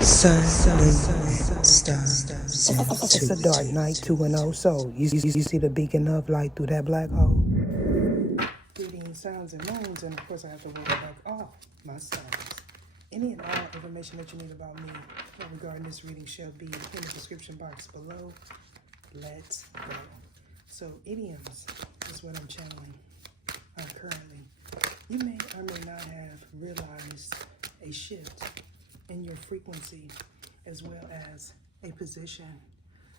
Sun, moon, stars. It's a dark night, 2-0. So, you see the beacon of light through that black hole? Reading suns and moons, and of course, I have to work back all my stars. Any and all information that you need about me regarding this reading shall be in the description box below. Let's go. So, idioms is what I'm channeling currently. You may or may not have realized a shift in your frequency as well as a position.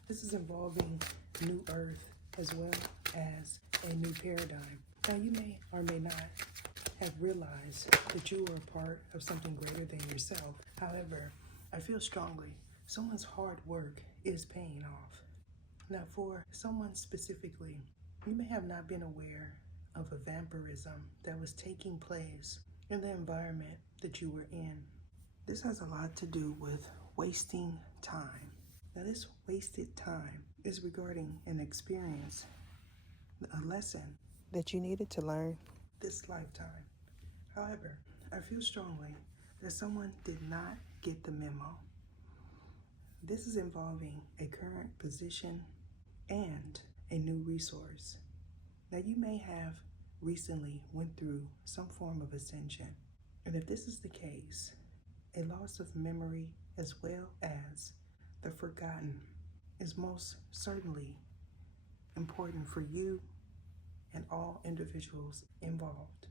This is involving new earth as well as a new paradigm. Now you may or may not have realized that you are a part of something greater than yourself. However, I feel strongly someone's hard work is paying off. Now for someone specifically, you may have not been aware of a vampirism that was taking place in the environment that you were in. This has a lot to do with wasting time. Now, this wasted time is regarding an experience, a lesson that you needed to learn this lifetime. However, I feel strongly that someone did not get the memo. This is involving a current position and a new resource. Now, you may have recently went through some form of ascension. And if this is the case, a loss of memory as well as the forgotten is most certainly important for you and all individuals involved.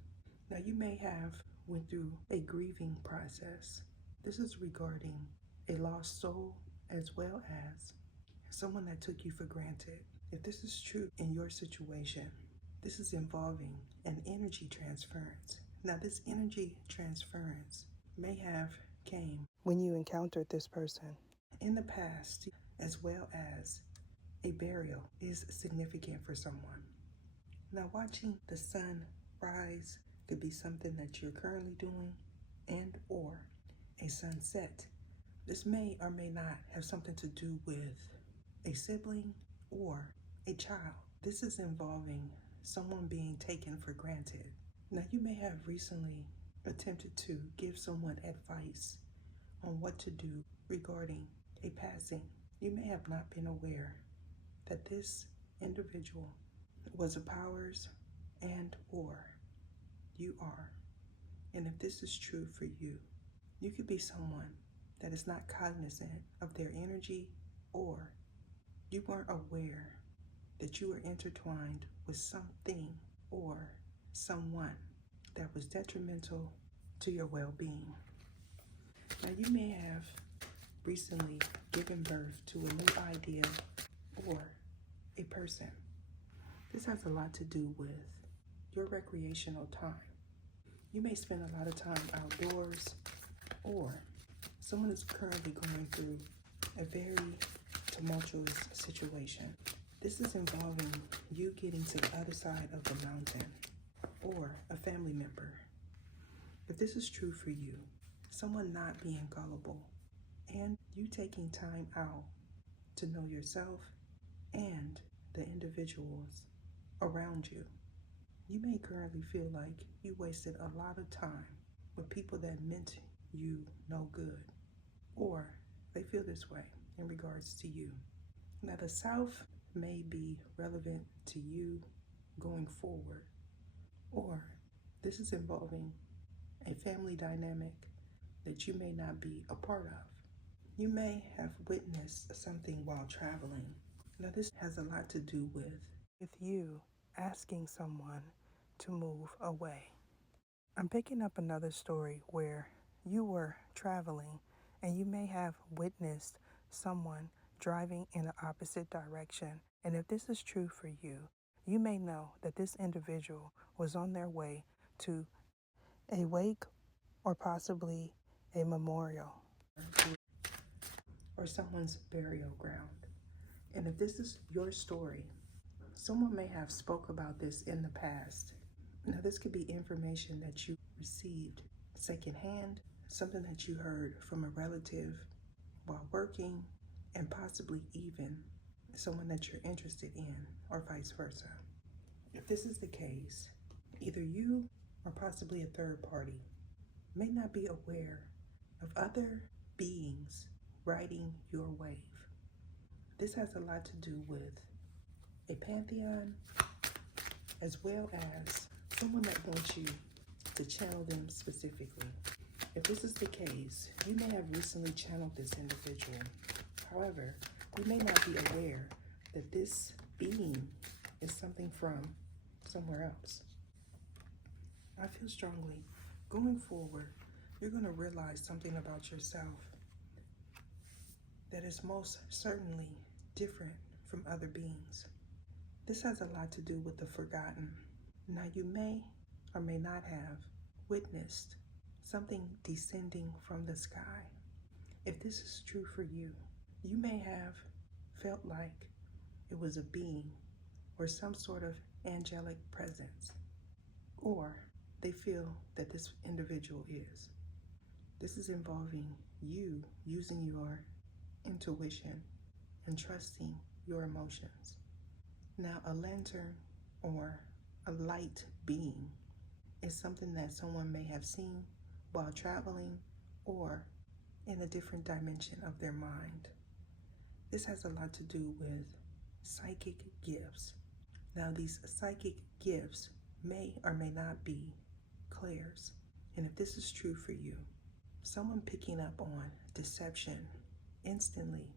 Now you may have went through a grieving process. This is regarding a lost soul as well as someone that took you for granted. If this is true in your situation, this is involving an energy transference. Now this energy transference may have came when you encountered this person in the past, as well as a burial is significant for someone. Now watching the sun rise could be something that you're currently doing, and or a sunset. This may or may not have something to do with a sibling or a child. This is involving someone being taken for granted. Now you may have recently attempted to give someone advice on what to do regarding a passing. You may have not been aware that this individual was a powers and or you are. And if this is true for you, you could be someone that is not cognizant of their energy, or you weren't aware that you were intertwined with something or someone that was detrimental to your well-being. Now you may have recently given birth to a new idea or a person. This has a lot to do with your recreational time. You may spend a lot of time outdoors, or someone is currently going through a very tumultuous situation. This is involving you getting to the other side of the mountain, or a family member. If this is true for you, someone not being gullible, and you taking time out to know yourself and the individuals around you. You may currently feel like you wasted a lot of time with people that meant you no good, or they feel this way in regards to you. Now the South may be relevant to you going forward, or this is involving a family dynamic that you may not be a part of. You may have witnessed something while traveling. Now this has a lot to do with you asking someone to move away. I'm picking up another story where you were traveling and you may have witnessed someone driving in the opposite direction. And if this is true for you, you may know that this individual was on their way to a wake or possibly a memorial or someone's burial ground. And if this is your story, someone may have spoke about this in the past. Now this could be information that you received secondhand, something that you heard from a relative while working, and possibly even someone that you're interested in, or vice versa. If this is the case, either you or possibly a third party may not be aware of other beings riding your wave. This has a lot to do with a pantheon, as well as someone that wants you to channel them specifically. If this is the case, you may have recently channeled this individual. However, you may not be aware that this being is something from somewhere else. I feel strongly, going forward, you're going to realize something about yourself that is most certainly different from other beings. This has a lot to do with the forgotten. Now, you may or may not have witnessed something descending from the sky. If this is true for you, you may have felt like it was a being or some sort of angelic presence, or they feel that this individual is. This is involving you using your intuition and trusting your emotions. Now, a lantern or a light being is something that someone may have seen while traveling or in a different dimension of their mind. This has a lot to do with psychic gifts. Now, these psychic gifts may or may not be clairs. And if this is true for you, someone picking up on deception instantly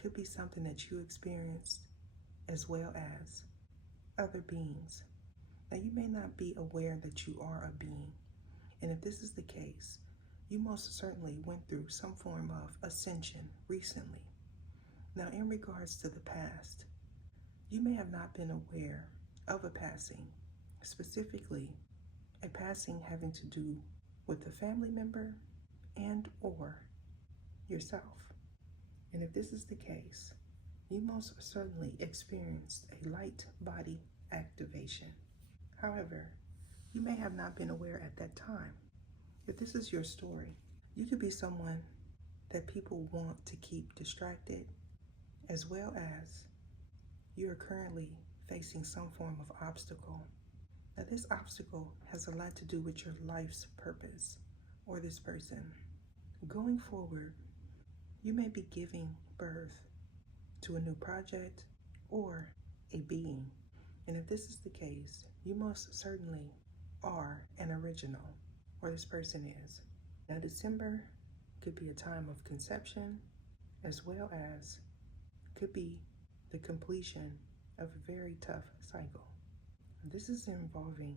could be something that you experienced, as well as other beings. Now, you may not be aware that you are a being. And if this is the case, you most certainly went through some form of ascension recently. Now, in regards to the past, you may have not been aware of a passing, specifically a passing having to do with a family member and or yourself. And if this is the case, you most certainly experienced a light body activation. However, you may have not been aware at that time. If this is your story, you could be someone that people want to keep distracted, as well as you're currently facing some form of obstacle. Now, this obstacle has a lot to do with your life's purpose or this person. Going forward, you may be giving birth to a new project or a being. And if this is the case, you most certainly are an original, or this person is. Now, December could be a time of conception, as well as could be the completion of a very tough cycle. This is involving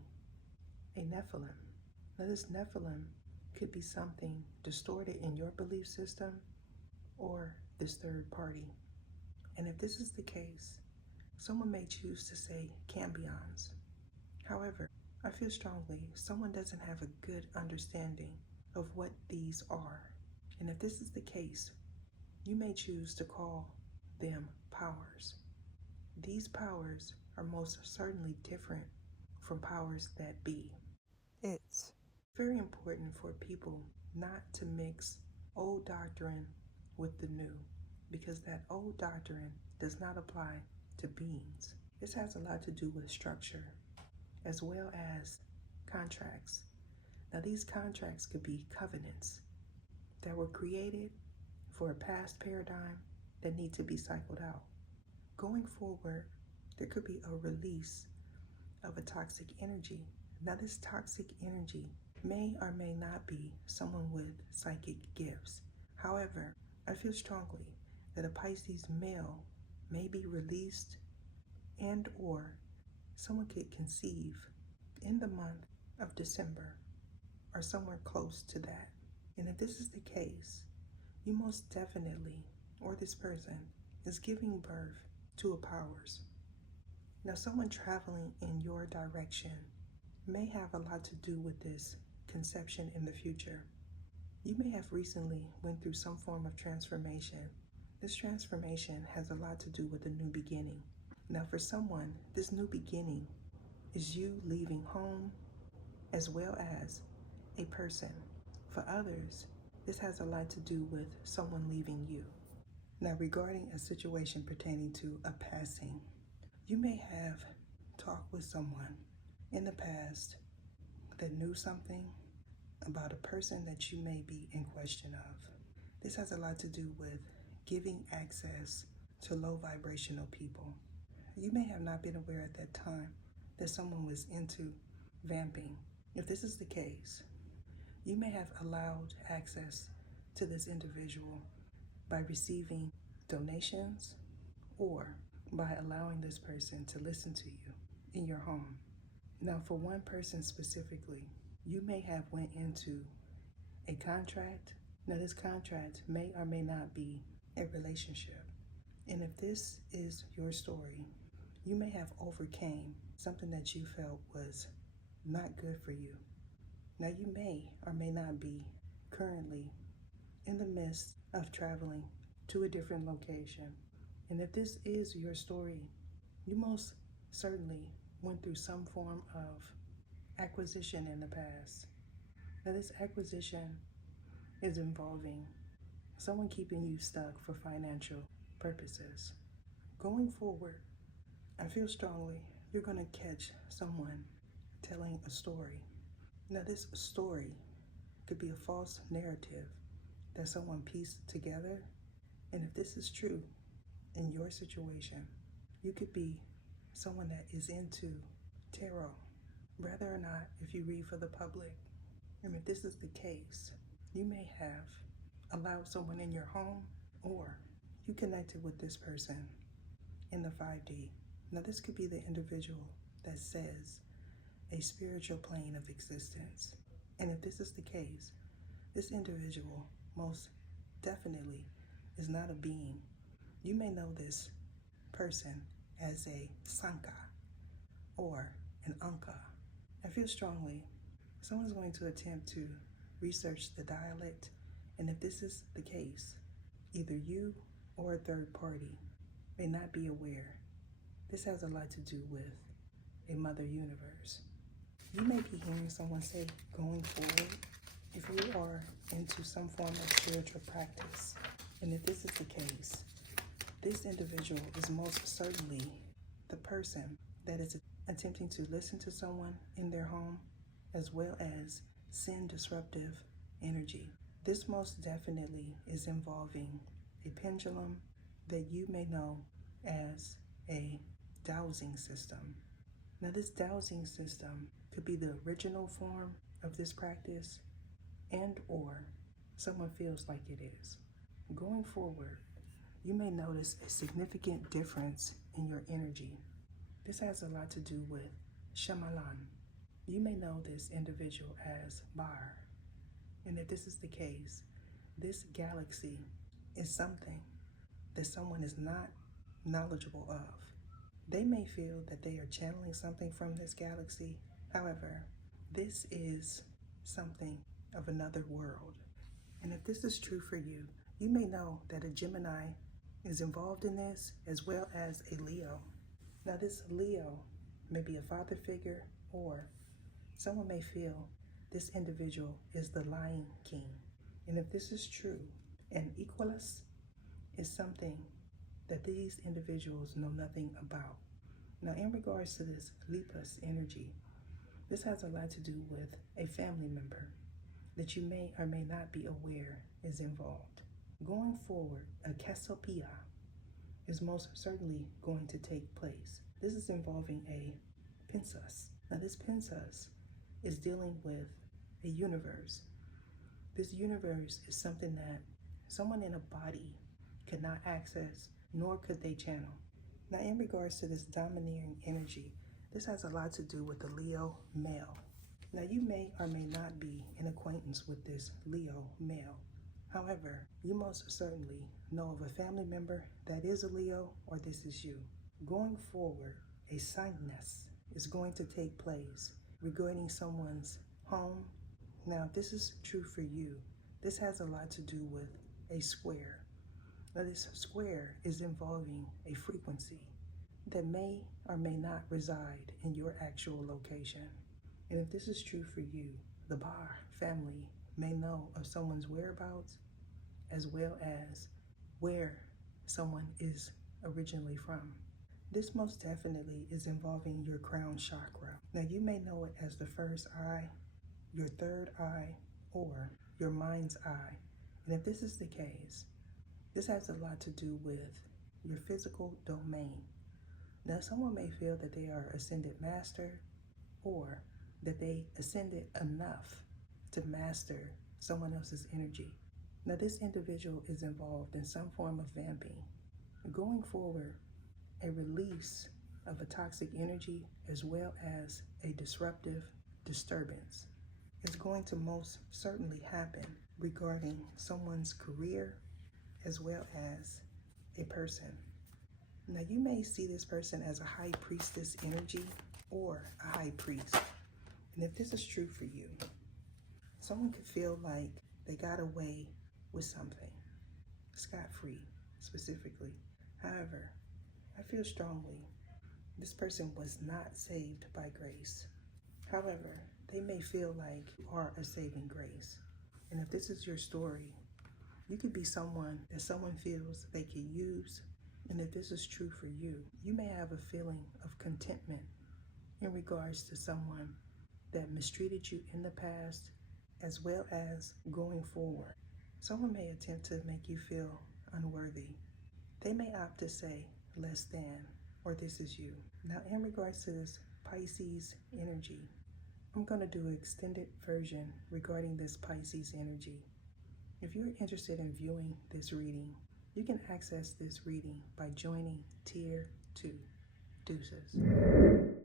a Nephilim. Now, this Nephilim could be something distorted in your belief system or this third party. And if this is the case, someone may choose to say cambions. However, I feel strongly someone doesn't have a good understanding of what these are. And if this is the case, you may choose to call them powers. These powers are most certainly different from powers that be. It's very important for people not to mix old doctrine with the new, because that old doctrine does not apply to beings. This has a lot to do with structure, as well as contracts. Now, these contracts could be covenants that were created for a past paradigm that need to be cycled out. Going forward, there could be a release of a toxic energy. Now, this toxic energy may or may not be someone with psychic gifts. However, I feel strongly that a Pisces male may be released and or someone could conceive in the month of December or somewhere close to that. And if this is the case, you most definitely, or this person, is giving birth to a powers. Now, someone traveling in your direction may have a lot to do with this conception in the future. You may have recently went through some form of transformation. This transformation has a lot to do with a new beginning. Now, for someone, this new beginning is you leaving home, as well as a person. For others, this has a lot to do with someone leaving you. Now, regarding a situation pertaining to a passing, you may have talked with someone in the past that knew something about a person that you may be in question of. This has a lot to do with giving access to low vibrational people. You may have not been aware at that time that someone was into vamping. If this is the case, you may have allowed access to this individual by receiving donations or by allowing this person to listen to you in your home. Now, for one person specifically, you may have went into a contract. Now, this contract may or may not be a relationship. And if this is your story, you may have overcame something that you felt was not good for you. Now, you may or may not be currently in the midst of traveling to a different location. And if this is your story, you most certainly went through some form of acquisition in the past. Now, this acquisition is involving someone keeping you stuck for financial purposes. Going forward, I feel strongly you're going to catch someone telling a story. Now, this story could be a false narrative that someone pieced together. And if this is true in your situation, you could be someone that is into tarot, whether or not if you read for the public. And if this is the case, you may have allowed someone in your home, or you connected with this person in the 5D. Now, this could be the individual that says a spiritual plane of existence. And if this is the case, this individual most definitely is not a being. You may know this person as a Sanka or an Anka. I feel strongly someone's going to attempt to research the dialect, and if this is the case, either you or a third party may not be aware. This has a lot to do with a mother universe. You may be hearing someone say, going forward, if you are into some form of spiritual practice, and if this is the case, this individual is most certainly the person that is attempting to listen to someone in their home, as well as send disruptive energy. This most definitely is involving a pendulum that you may know as a dowsing system. Now, this dowsing system could be the original form of this practice, and or someone feels like it is. Going forward, you may notice a significant difference in your energy. This has a lot to do with Shyamalan. You may know this individual as Bar. And if this is the case, this galaxy is something that someone is not knowledgeable of. They may feel that they are channeling something from this galaxy. However, this is something of another world. And if this is true for you, you may know that a Gemini is involved in this, as well as a Leo. Now, this Leo may be a father figure, or someone may feel this individual is the Lion King. And if this is true, an Equalus is something that these individuals know nothing about. Now, in regards to this Lepus energy, this has a lot to do with a family member that you may or may not be aware is involved. Going forward, a Cassiopeia is most certainly going to take place. This is involving a Pensus. Now, this Pensus is dealing with a universe. This universe is something that someone in a body could not access, nor could they channel. Now, in regards to this domineering energy, this has a lot to do with the Leo male. Now, you may or may not be in acquaintance with this Leo male. However, you most certainly know of a family member that is a Leo, or this is you. Going forward, a Cygnus is going to take place regarding someone's home. Now, if this is true for you, this has a lot to do with a square. Now, this square is involving a frequency that may or may not reside in your actual location. And if this is true for you, the Bar family may know of someone's whereabouts, as well as where someone is originally from. This most definitely is involving your crown chakra. Now, you may know it as the first eye, your third eye, or your mind's eye. And if this is the case, this has a lot to do with your physical domain. Now, someone may feel that they are ascended master or that they ascended enough to master someone else's energy. Now, this individual is involved in some form of vamping. Going forward, a release of a toxic energy as well as a disruptive disturbance is going to most certainly happen regarding someone's career as well as a person. Now, you may see this person as a high priestess energy or a high priest. And if this is true for you, someone could feel like they got away with something, scot-free specifically. However, I feel strongly this person was not saved by grace. However, they may feel like you are a saving grace. And if this is your story, you could be someone that someone feels they can use. And if this is true for you, you may have a feeling of contentment in regards to someone that mistreated you in the past as well as going forward. Someone may attempt to make you feel unworthy. They may opt to say less than or this is you. Now, in regards to this Pisces energy, I'm going to do an extended version regarding this Pisces energy. If you're interested in viewing this reading, you can access this reading by joining Tier 2. Deuces.